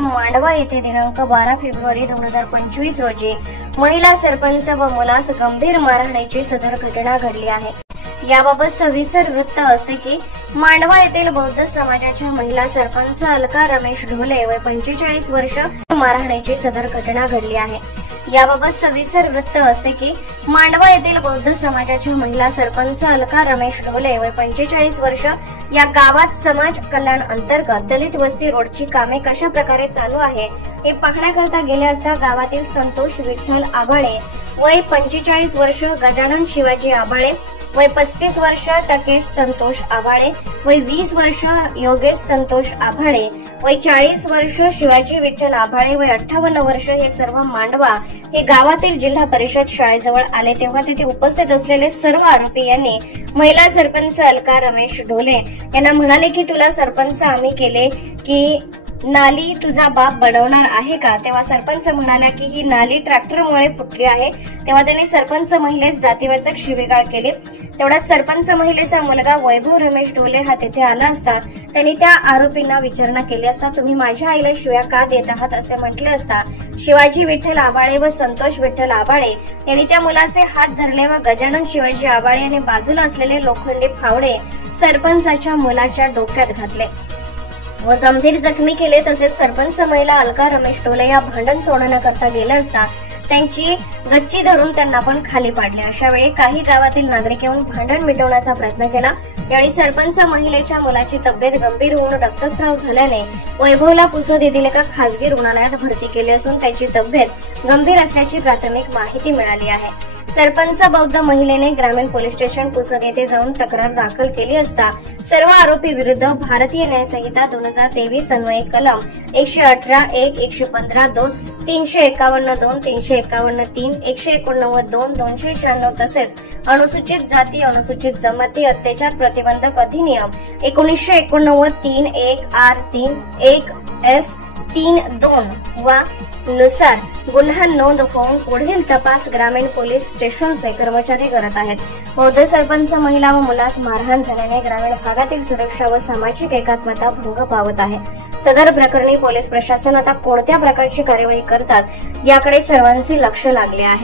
मांडवा येथे दिनांक 12 फेब्रुवारी 2025 रोजी महिला सरपंच व मुलास गंभीर मारहाणीची सदर घटना घडली आहे। याबाबत सविस्तर वृत्त असे की मांडवा येथील बौद्ध समाजाच्या महिला सरपंच अलका रमेश ढोले वय 45 वर्ष मारहाणीची सदर घटना घडली आहे। याबाबत सविस्तर वृत्त असे की मांडवा येथील बौद्ध समाजाच्या महिला सरपंच अलका रमेश ढोले वय 45 वर्ष या गावात समाज कल्याण अंतर्गत दलित वस्ती रोडची कामे कशा प्रकारे चालू आहे हे पाहण्याकरता गेले असता गावातील संतोष विठ्ठल आभाळे वय 45 वर्ष, गजानन शिवाजी आभाळे वय 35 वर्ष, टकेश संतोष आभाळे वय 20 वर्ष, योगेश संतोष आभाळे वय 40 वर्ष, शिवाजी विठ्ठल आभाळे वय 58 वर्ष हे सर्व मांडवा हे गावातील जिल्हा परिषद शाळेजवळ आले तेव्हा तिथे उपस्थित असलेले सर्व आरोपी यांनी महिला सरपंच अलका रमेश ढोले यांना म्हणाले की तुला सरपंच आम्ही केले की नाली तुझा बाप बनवणार आहे का? तेव्हा सरपंच म्हणाल्या की ही नाली ट्रॅक्टरमुळे फुटली आहे। तेव्हा त्यांनी सरपंच महिलेस जातीवाचक शिवीगाळ केली। तेवढ्यात सरपंच महिलेचा मुलगा वैभव रमेश ढोले हा तिथे आला असता त्यांनी त्या आरोपींना विचारणा केली असता तुम्ही माझ्या आईला शिव्या का देत आहात असे म्हटले असता शिवाजी विठ्ठल आभाळे व संतोष विठ्ठल आभाळे यांनी त्या मुलाचे हात धरले व गजानन शिवाजी आभाळे यांनी बाजूला असलेले लोखंडी फावडे सरपंचाच्या मुलाच्या डोक्यात घातले व गंभीर जखमी केले। तसेच सरपंच महिला अलका रमेश ढोले या भांडण सोडवण्याकरता गेले असता त्यांची गच्ची धरून त्यांना पण खाली पाडले। अशा वेळी काही गावातील नागरिक येऊन भांडण मिटवण्याचा प्रयत्न केला। यावेळी सरपंच महिलेच्या मुलाची तब्येत गंभीर होऊन रक्तस्राव झाल्याने वैभवला पुसद येथील एका खासगी रुग्णालयात भरती केले असून त्याची तब्येत गंभीर असल्याची प्राथमिक माहिती मिळाली आहे। सरपंच बौद्ध महिलेने ग्रामीण पोलीस स्टेशन पुसद येथे जाऊन तक्रार दाखल केली असता सर्व आरोपी विरुद्ध भारतीय न्याय संहिता 2023 अन्वये कलम 118(1), 115(2), 351(2), 351(3), 189(2), 296 तसेच अनुसूचित जाती, अनुसूचित जमाती अत्याचार प्रतिबंधक अधिनियम 1989 3(1)(r)(3), 1(s)(3)(2) वा नुसार गुन्हा नोंद होऊन पुढील तपास ग्रामीण पोलीस स्टेशनचे कर्मचारी करत आहेत। बौद्ध सरपंच महिला व मुलास मारहाण झाल्याने ग्रामीण भागातील सुरक्षा व सामाजिक एकात्मता भंग पावत आहे। सदर प्रकरणी पोलीस प्रशासन आता कोणत्या प्रकारची कार्यवाही करतात याकडे सर्वांचे लक्ष लागले आहे।